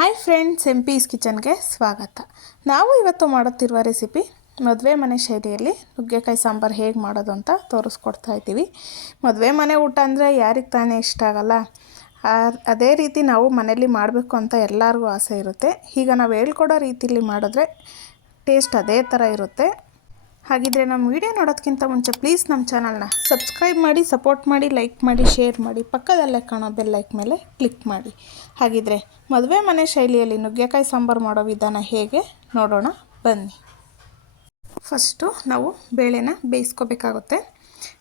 Hi friends, M peace ಕಿಚನ್ಗೆ ಸ್ವಾಗತ. ನಾವು ಇವತ್ತು ಮಾಡುತ್ತಿರುವ ರೆಸಿಪಿ ಮದುವೆ ಮನೆ ಶೈಲಿಯಲ್ಲಿ ನುಗ್ಗೆಕಾಯಿ ಸಾಂಬಾರು ಹೇಗೆ ಮಾಡೋದು ಅಂತ ತೋರಿಸ್ಕೊಡ್ತಾ ಇದ್ದೀವಿ. ಮದುವೆ ಮನೆ ಊಟ ಅಂದರೆ ಯಾರಿಗೆ ತಾನೇ ಇಷ್ಟ ಆಗಲ್ಲ? ಅದೇ ರೀತಿ ನಾವು ಮನೆಯಲ್ಲಿ ಮಾಡಬೇಕು ಅಂತ ಎಲ್ಲರಿಗೂ ಆಸೆ ಇರುತ್ತೆ. ಈಗ ನಾವು ಹೇಳ್ಕೊಡೋ ರೀತಿಯಲ್ಲಿ ಮಾಡಿದ್ರೆ ಟೇಸ್ಟ್ ಅದೇ ಥರ ಇರುತ್ತೆ. ಹಾಗಿದ್ರೆ ನಮ್ಮ ವಿಡಿಯೋ ನೋಡೋದಕ್ಕಿಂತ ಮುಂಚೆ ಪ್ಲೀಸ್ ನಮ್ಮ ಚಾನಲ್ನ ಸಬ್ಸ್ಕ್ರೈಬ್ ಮಾಡಿ ಸಪೋರ್ಟ್ ಮಾಡಿ ಲೈಕ್ ಮಾಡಿ ಶೇರ್ ಮಾಡಿ. ಪಕ್ಕದಲ್ಲೇ ಕಾಣೋ ಬೆಲ್ ಲೈಕ್ ಮೇಲೆ ಕ್ಲಿಕ್ ಮಾಡಿ. ಹಾಗಿದ್ರೆ ಮದುವೆ ಮನೆ ಶೈಲಿಯಲ್ಲಿ ನುಗ್ಗೆಕಾಯಿ ಸಾಂಬಾರು ಮಾಡೋ ವಿಧಾನ ಹೇಗೆ ನೋಡೋಣ ಬನ್ನಿ. ಫಸ್ಟು ನಾವು ಬೇಳೆನ ಬೇಯಿಸ್ಕೋಬೇಕಾಗುತ್ತೆ.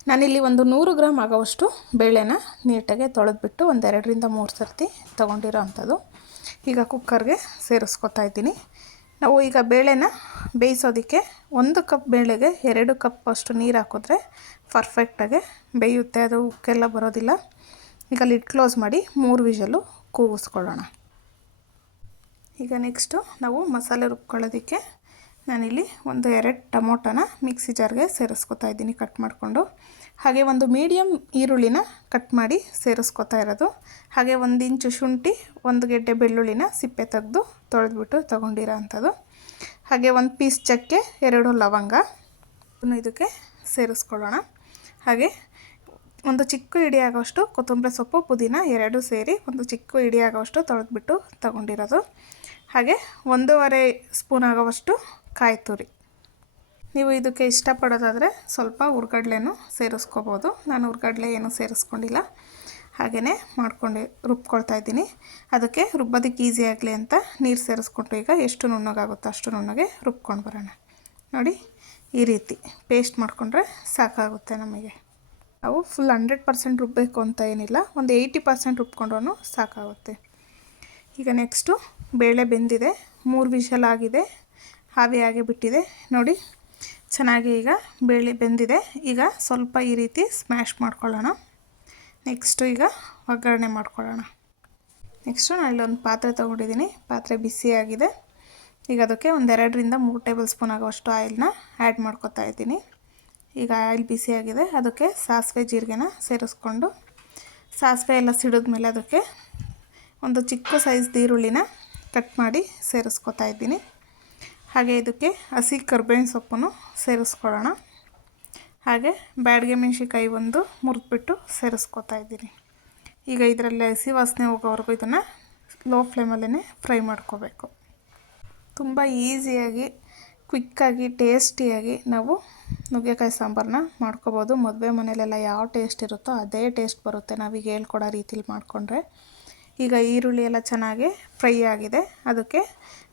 ನಾನಿಲ್ಲಿ ಒಂದು ನೂರು ಗ್ರಾಮ್ ಆಗೋವಷ್ಟು ಬೇಳೆನ ನೀಟಾಗೆ ತೊಳೆದ್ಬಿಟ್ಟು ಒಂದೆರಡರಿಂದ ಮೂರು ಸರ್ತಿ ತೊಗೊಂಡಿರೋ ಅಂಥದ್ದು. ಈಗ ಕುಕ್ಕರ್ಗೆ ಸೇರಿಸ್ಕೊತಾ ಇದ್ದೀನಿ. ನಾವು ಈಗ ಬೇಳೆನ ಬೇಯಿಸೋದಕ್ಕೆ ಒಂದು ಕಪ್ ಬೇಳೆಗೆ ಎರಡು ಕಪ್ ಅಷ್ಟು ನೀರು ಹಾಕಿದ್ರೆ ಪರ್ಫೆಕ್ಟಾಗಿ ಬೇಯುತ್ತೆ. ಅದು ಉಕ್ಕೆಲ್ಲ ಬರೋದಿಲ್ಲ. ಈಗ ಲಿಡ್ ಕ್ಲೋಸ್ ಮಾಡಿ ಮೂರು ವಿಷಲು ಕೂಗಿಸ್ಕೊಳ್ಳೋಣ. ಈಗ ನೆಕ್ಸ್ಟು ನಾವು ಮಸಾಲೆ ರುಬ್ಕೊಳ್ಳೋದಕ್ಕೆ ನಾನಿಲ್ಲಿ ಒಂದು ಎರಡು ಟೊಮೊಟೊನ ಮಿಕ್ಸಿ ಜಾರ್ಗೆ ಸೇರಿಸ್ಕೊತಾ ಇದ್ದೀನಿ. ಕಟ್ ಮಾಡಿಕೊಂಡು ಹಾಗೆ ಒಂದು ಮೀಡಿಯಮ್ ಈರುಳ್ಳಿನ ಕಟ್ ಮಾಡಿ ಸೇರಿಸ್ಕೊತಾ ಇರೋದು. ಹಾಗೆ ಒಂದು ಇಂಚು ಶುಂಠಿ, ಒಂದು ಗೆಡ್ಡೆ ಬೆಳ್ಳುಳ್ಳಿನ ಸಿಪ್ಪೆ ತೆಗೆದು ತೊಳೆದ್ಬಿಟ್ಟು ತೊಗೊಂಡಿರೋ ಅಂಥದ್ದು. ಹಾಗೆ ಒಂದು ಪೀಸ್ ಚಕ್ಕೆ ಎರಡು ಲವಂಗ. ಇದಕ್ಕೆ ಸೇರಿಸ್ಕೊಳ್ಳೋಣ. ಹಾಗೆ ಒಂದು ಚಿಕ್ಕ ಇಡಿಯಾಗೋಷ್ಟು ಕೊತ್ತಂಬರಿ ಸೊಪ್ಪು, ಪುದೀನ ಎರಡು ಸೇರಿ ಒಂದು ಚಿಕ್ಕ ಇಡಿಯಾಗೋಷ್ಟು ತೊಳೆದ್ಬಿಟ್ಟು ತಗೊಂಡಿರೋದು. ಹಾಗೆ ಒಂದೂವರೆ ಸ್ಪೂನ್ ಆಗೋವಷ್ಟು ಕಾಯಿ ತುರಿ. ನೀವು ಇದಕ್ಕೆ ಇಷ್ಟಪಡೋದಾದರೆ ಸ್ವಲ್ಪ ಹುರ್ಗಡ್ಲೆನೂ ಸೇರಿಸ್ಕೋಬೋದು. ನಾನು ಹುರ್ಗಡ್ಲೆ ಏನೂ ಸೇರಿಸ್ಕೊಂಡಿಲ್ಲ. ಹಾಗೆಯೇ ಮಾಡ್ಕೊಂಡು ರುಬ್ಕೊಳ್ತಾ ಇದ್ದೀನಿ. ಅದಕ್ಕೆ ರುಬ್ಬೋದಕ್ಕೆ ಈಸಿ ಆಗಲಿ ಅಂತ ನೀರು ಸೇರಿಸ್ಕೊಂಡು ಈಗ ಎಷ್ಟು ನುಣ್ಣಗಾಗುತ್ತೋ ಅಷ್ಟು ನುಣ್ಣಗೆ ರುಬ್ಕೊಂಡು ಬರೋಣ. ನೋಡಿ, ಈ ರೀತಿ ಪೇಸ್ಟ್ ಮಾಡಿಕೊಂಡ್ರೆ ಸಾಕಾಗುತ್ತೆ ನಮಗೆ. ನಾವು ಫುಲ್ ಹಂಡ್ರೆಡ್ ಪರ್ಸೆಂಟ್ ರುಬ್ಬಬೇಕು ಅಂತ ಏನಿಲ್ಲ. ಒಂದು ಏಯ್ಟಿ ಪರ್ಸೆಂಟ್ ರುಬ್ಕೊಂಡ್ರೂ ಸಾಕಾಗುತ್ತೆ. ಈಗ ನೆಕ್ಸ್ಟು ಬೇಳೆ ಬೆಂದಿದೆ. ಮೂರು ವಿಷಲ್ ಆಗಿದೆ. ಆವಿಯಾಗಿ ಬಿಟ್ಟಿದೆ. ನೋಡಿ ಚೆನ್ನಾಗಿ ಈಗ ಬೇಳೆ ಬೆಂದಿದೆ. ಈಗ ಸ್ವಲ್ಪ ಈ ರೀತಿ ಸ್ಮ್ಯಾಶ್ ಮಾಡ್ಕೊಳ್ಳೋಣ. ನೆಕ್ಸ್ಟು ಈಗ ಒಗ್ಗರಣೆ ಮಾಡ್ಕೊಳ್ಳೋಣ. ನೆಕ್ಸ್ಟು ನಾನು ಇಲ್ಲೊಂದು ಪಾತ್ರೆ ತೊಗೊಂಡಿದ್ದೀನಿ ಪಾತ್ರೆ ಬಿಸಿಯಾಗಿದೆ ಈಗ ಅದಕ್ಕೆ ಒಂದೆರಡರಿಂದ ಮೂರು ಟೇಬಲ್ ಸ್ಪೂನ್ ಆಗೋಷ್ಟು ಆಯಿಲ್ನ ಆ್ಯಡ್ ಮಾಡ್ಕೊತಾ ಇದ್ದೀನಿ. ಈಗ ಆಯಿಲ್ ಬಿಸಿಯಾಗಿದೆ ಅದಕ್ಕೆ ಸಾಸಿವೆ ಜೀರಿಗೆನ ಸೇರಿಸ್ಕೊಂಡು ಸಾಸಿವೆ ಎಲ್ಲ ಸಿಡಿದ್ಮೇಲೆ ಅದಕ್ಕೆ ಒಂದು ಚಿಕ್ಕ ಸೈಜ್ ಈರುಳ್ಳಿನ ಕಟ್ ಮಾಡಿ ಸೇರಿಸ್ಕೊತಾ ಇದ್ದೀನಿ. ಹಾಗೆ ಇದಕ್ಕೆ ಹಸಿ ಕರ್ಬೇವಿನ ಸೊಪ್ಪನ್ನು ಸೇರಿಸ್ಕೊಳ್ಳೋಣ. ಹಾಗೆ ಬ್ಯಾಡ್ಗೆ ಮೆಣಸಿನ್ಕಾಯಿ ಒಂದು ಮುರಿದ್ಬಿಟ್ಟು ಸೇರಿಸ್ಕೊತಾ ಇದ್ದೀನಿ. ಈಗ ಇದರಲ್ಲಿ ಹಸಿ ವಾಸನೆ ಹೋಗೋವರೆಗೂ ಇದನ್ನು ಲೋ ಫ್ಲೇಮಲ್ಲೇ ಫ್ರೈ ಮಾಡ್ಕೋಬೇಕು. ತುಂಬ ಈಸಿಯಾಗಿ ಕ್ವಿಕ್ಕಾಗಿ ಟೇಸ್ಟಿಯಾಗಿ ನಾವು ನುಗ್ಗೆಕಾಯಿ ಸಾಂಬಾರನ್ನ ಮಾಡ್ಕೋಬೋದು. ಮದುವೆ ಮನೆಯಲ್ಲೆಲ್ಲ ಯಾವ ಟೇಸ್ಟ್ ಇರುತ್ತೋ ಅದೇ ಟೇಸ್ಟ್ ಬರುತ್ತೆ. ನಾವೀಗ ಹೇಳ್ಕೊಡೋ ರೀತಿಲಿ ಮಾಡಿಕೊಂಡ್ರೆ. ಈಗ ಈರುಳ್ಳಿ ಎಲ್ಲ ಚೆನ್ನಾಗಿ ಫ್ರೈ ಆಗಿದೆ. ಅದಕ್ಕೆ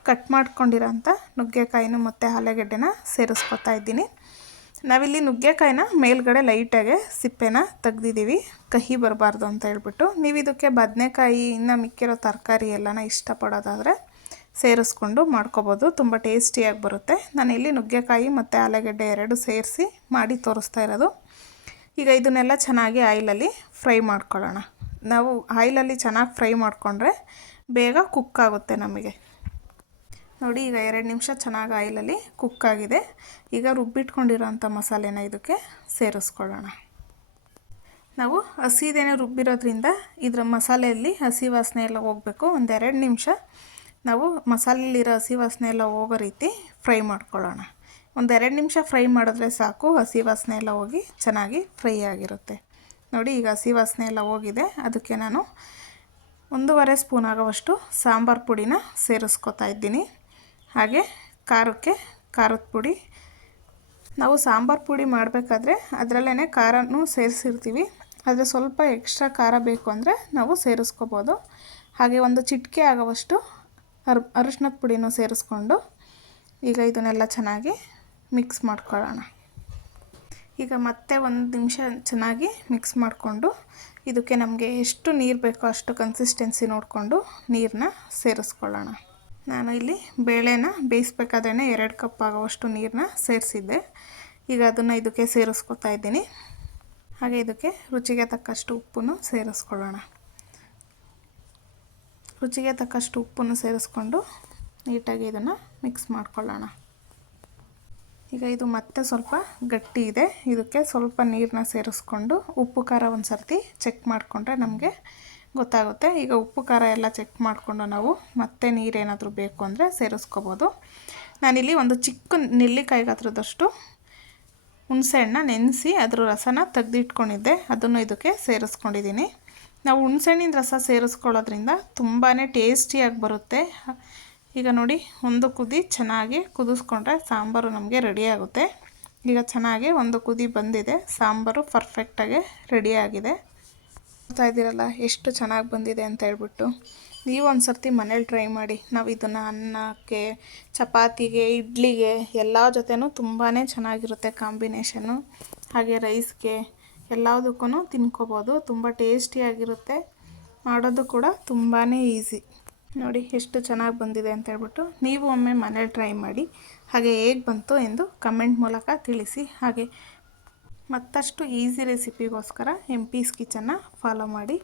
ಕಟ್ ಮಾಡ್ಕೊಂಡಿರೋಂಥ ನುಗ್ಗೆಕಾಯಿನೂ ಮತ್ತು ಆಲೂಗೆಡ್ಡೆನ ಸೇರಿಸ್ಕೊತಾ ಇದ್ದೀನಿ. ನಾವಿಲ್ಲಿ ನುಗ್ಗೆಕಾಯಿನ ಮೇಲ್ಗಡೆ ಲೈಟಾಗಿ ಸಿಪ್ಪೆನ ತೆಗ್ದಿದ್ದೀವಿ. ಕಹಿ ಬರಬಾರ್ದು ಅಂತ ಹೇಳ್ಬಿಟ್ಟು. ನೀವು ಇದಕ್ಕೆ ಬದನೆಕಾಯಿ ಇನ್ನು ಮಿಕ್ಕಿರೋ ತರಕಾರಿ ಎಲ್ಲನ ಇಷ್ಟಪಡೋದಾದರೆ ಸೇರಿಸ್ಕೊಂಡು ಮಾಡ್ಕೋಬೋದು. ತುಂಬ ಟೇಸ್ಟಿಯಾಗಿ ಬರುತ್ತೆ. ನಾನಿಲ್ಲಿ ನುಗ್ಗೆಕಾಯಿ ಮತ್ತು ಆಲೂಗೆಡ್ಡೆ ಎರಡು ಸೇರಿಸಿ ಮಾಡಿ ತೋರಿಸ್ತಾ ಇರೋದು. ಈಗ ಇದನ್ನೆಲ್ಲ ಚೆನ್ನಾಗಿ ಆಯಿಲಲ್ಲಿ ಫ್ರೈ ಮಾಡ್ಕೊಳ್ಳೋಣ. ನಾವು ಆಯಿಲಲ್ಲಿ ಚೆನ್ನಾಗಿ ಫ್ರೈ ಮಾಡಿಕೊಂಡ್ರೆ ಬೇಗ ಕುಕ್ ಆಗುತ್ತೆ ನಮಗೆ. ನೋಡಿ, ಈಗ ಎರಡು ನಿಮಿಷ ಚೆನ್ನಾಗಿ ಆಯಿಲಲ್ಲಿ ಕುಕ್ ಆಗಿದೆ. ಈಗ ರುಬ್ಬಿಟ್ಕೊಂಡಿರೋಂಥ ಮಸಾಲೆನ ಇದಕ್ಕೆ ಸೇರಿಸ್ಕೊಳ್ಳೋಣ. ನಾವು ಹಸಿದೇನೆ ರುಬ್ಬಿರೋದ್ರಿಂದ ಇದರ ಮಸಾಲೆಯಲ್ಲಿ ಹಸಿ ವಾಸನೆ ಎಲ್ಲ ಹೋಗಬೇಕು. ಒಂದೆರಡು ನಿಮಿಷ ನಾವು ಮಸಾಲೆಯಲ್ಲಿರೋ ಹಸಿ ವಾಸನೆ ಎಲ್ಲ ಹೋಗೋ ರೀತಿ ಫ್ರೈ ಮಾಡ್ಕೊಳ್ಳೋಣ. ಒಂದೆರಡು ನಿಮಿಷ ಫ್ರೈ ಮಾಡಿದ್ರೆ ಸಾಕು. ಹಸಿ ವಾಸನೆ ಎಲ್ಲ ಹೋಗಿ ಚೆನ್ನಾಗಿ ಫ್ರೈ ಆಗಿರುತ್ತೆ. ನೋಡಿ, ಈಗ ಹಸಿ ವಾಸನೆ ಎಲ್ಲ ಹೋಗಿದೆ. ಅದಕ್ಕೆ ನಾನು ಒಂದೂವರೆ ಸ್ಪೂನ್ ಆಗೋವಷ್ಟು ಸಾಂಬಾರು ಪುಡಿನ ಸೇರಿಸ್ಕೊತಾ ಇದ್ದೀನಿ. ಹಾಗೆ ಖಾರಕ್ಕೆ ಖಾರದ ಪುಡಿ. ನಾವು ಸಾಂಬಾರು ಪುಡಿ ಮಾಡಬೇಕಾದ್ರೆ ಅದರಲ್ಲೇ ಖಾರನೂ ಸೇರಿಸಿರ್ತೀವಿ. ಆದರೆ ಸ್ವಲ್ಪ ಎಕ್ಸ್ಟ್ರಾ ಖಾರ ಬೇಕು ಅಂದರೆ ನಾವು ಸೇರಿಸ್ಕೋಬೋದು. ಹಾಗೆ ಒಂದು ಚಿಟಿಕೆ ಆಗೋವಷ್ಟು ಅರ್ ಅರಿಶಿನದ ಪುಡಿನೂ ಸೇರಿಸ್ಕೊಂಡು ಈಗ ಇದನ್ನೆಲ್ಲ ಚೆನ್ನಾಗಿ ಮಿಕ್ಸ್ ಮಾಡ್ಕೊಳ್ಳೋಣ. ಈಗ ಮತ್ತೆ ಒಂದು ನಿಮಿಷ ಚೆನ್ನಾಗಿ ಮಿಕ್ಸ್ ಮಾಡಿಕೊಂಡು ಇದಕ್ಕೆ ನಮಗೆ ಎಷ್ಟು ನೀರು ಬೇಕೋ ಅಷ್ಟು ಕನ್ಸಿಸ್ಟೆನ್ಸಿ ನೋಡಿಕೊಂಡು ನೀರನ್ನ ಸೇರಿಸ್ಕೊಳ್ಳೋಣ. ನಾನು ಇಲ್ಲಿ ಬೇಳೆನ ಬೇಯಿಸ್ಬೇಕಾದ್ರೆ ಎರಡು ಕಪ್ ಆಗೋವಷ್ಟು ನೀರನ್ನ ಸೇರಿಸಿದ್ದೆ. ಈಗ ಅದನ್ನು ಇದಕ್ಕೆ ಸೇರಿಸ್ಕೊತಾ ಇದ್ದೀನಿ. ಹಾಗೆ ಇದಕ್ಕೆ ರುಚಿಗೆ ತಕ್ಕಷ್ಟು ಉಪ್ಪನ್ನು ಸೇರಿಸ್ಕೊಳ್ಳೋಣ. ರುಚಿಗೆ ತಕ್ಕಷ್ಟು ಉಪ್ಪನ್ನು ಸೇರಿಸ್ಕೊಂಡು ನೀಟಾಗಿ ಇದನ್ನು ಮಿಕ್ಸ್ ಮಾಡ್ಕೊಳ್ಳೋಣ. ಈಗ ಇದು ಮತ್ತೆ ಸ್ವಲ್ಪ ಗಟ್ಟಿ ಇದೆ. ಇದಕ್ಕೆ ಸ್ವಲ್ಪ ನೀರನ್ನ ಸೇರಿಸ್ಕೊಂಡು ಉಪ್ಪು, ಖಾರ ಒಂದು ಸರ್ತಿ ಚೆಕ್ ಮಾಡಿಕೊಂಡ್ರೆ ನಮಗೆ ಗೊತ್ತಾಗುತ್ತೆ. ಈಗ ಉಪ್ಪು, ಖಾರ ಎಲ್ಲ ಚೆಕ್ ಮಾಡಿಕೊಂಡು ನಾವು ಮತ್ತೆ ನೀರೇನಾದರೂ ಬೇಕು ಅಂದರೆ ಸೇರಿಸ್ಕೋಬೋದು. ನಾನಿಲ್ಲಿ ಒಂದು ಚಿಕ್ಕ ನೆಲ್ಲಿಕಾಯಿ ಗಾತ್ರದಷ್ಟು ಹುಣಸೆಹಣ್ಣ ನೆನೆಸಿ ಅದ್ರ ರಸನ ತೆಗೆದಿಟ್ಕೊಂಡಿದ್ದೆ. ಅದನ್ನು ಇದಕ್ಕೆ ಸೇರಿಸ್ಕೊಂಡಿದ್ದೀನಿ. ನಾವು ಹುಣಸೆಹಣ್ಣಿನ ರಸ ಸೇರಿಸ್ಕೊಳ್ಳೋದ್ರಿಂದ ತುಂಬಾ ಟೇಸ್ಟಿಯಾಗಿ ಬರುತ್ತೆ. ಈಗ ನೋಡಿ, ಒಂದು ಕುದಿ ಚೆನ್ನಾಗಿ ಕುದಿಸ್ಕೊಂಡ್ರೆ ಸಾಂಬಾರು ನಮಗೆ ರೆಡಿ ಆಗುತ್ತೆ. ಈಗ ಚೆನ್ನಾಗಿ ಒಂದು ಕುದಿ ಬಂದಿದೆ. ಸಾಂಬಾರು ಪರ್ಫೆಕ್ಟಾಗಿ ರೆಡಿಯಾಗಿದೆ ನೋಡ್ತಾ ಇದ್ದೀರಲ್ಲ, ಎಷ್ಟು ಚೆನ್ನಾಗಿ ಬಂದಿದೆ ಅಂತ ಹೇಳ್ಬಿಟ್ಟು. ನೀವು ಒಂದು ಸರ್ತಿ ಮನೇಲಿ ಟ್ರೈ ಮಾಡಿ. ನಾವು ಇದನ್ನು ಅನ್ನಕ್ಕೆ, ಚಪಾತಿಗೆ, ಇಡ್ಲಿಗೆ, ಎಲ್ಲ ಜೊತೆನೂ ತುಂಬಾ ಚೆನ್ನಾಗಿರುತ್ತೆ ಕಾಂಬಿನೇಷನ್ನು. ಹಾಗೆ ರೈಸ್ಗೆ ಎಲ್ಲದಕ್ಕೂ ತಿನ್ಕೋಬೋದು. ತುಂಬ ಟೇಸ್ಟಿಯಾಗಿರುತ್ತೆ ಮಾಡೋದು ಕೂಡ ತುಂಬಾ ಈಸಿ ನೋಡಿ ಎಷ್ಟು ಚೆನ್ನಾಗಿ ಬಂದಿದೆ ಅಂತ ಹೇಳ್ಬಿಟ್ಟು ನೀವು ಒಮ್ಮೆ ಮನೇಲಿ ಟ್ರೈ ಮಾಡಿ, ಹಾಗೆ ಹೇಗೆ ಬಂತು ಎಂದು ಕಮೆಂಟ್ ಮೂಲಕ ತಿಳಿಸಿ. ಹಾಗೆ ಮತ್ತಷ್ಟು ಈಸಿ ರೆಸಿಪಿಗೋಸ್ಕರ ಎಂ ಪೀಸ್ ಕಿಚನ್ನ ಫಾಲೋ ಮಾಡಿ.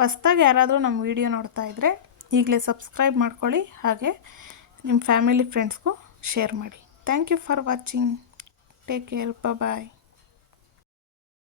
ಹೊಸ್ದಾಗಿ ಯಾರಾದರೂ ನಮ್ಮ ವಿಡಿಯೋ ನೋಡ್ತಾ ಇದ್ದರೆ ಈಗಲೇ ಸಬ್ಸ್ಕ್ರೈಬ್ ಮಾಡ್ಕೊಳ್ಳಿ, ಹಾಗೆ ನಿಮ್ಮ ಫ್ಯಾಮಿಲಿ ಫ್ರೆಂಡ್ಸ್ಗೂ ಶೇರ್ ಮಾಡಿ. Thank you for watching take care bye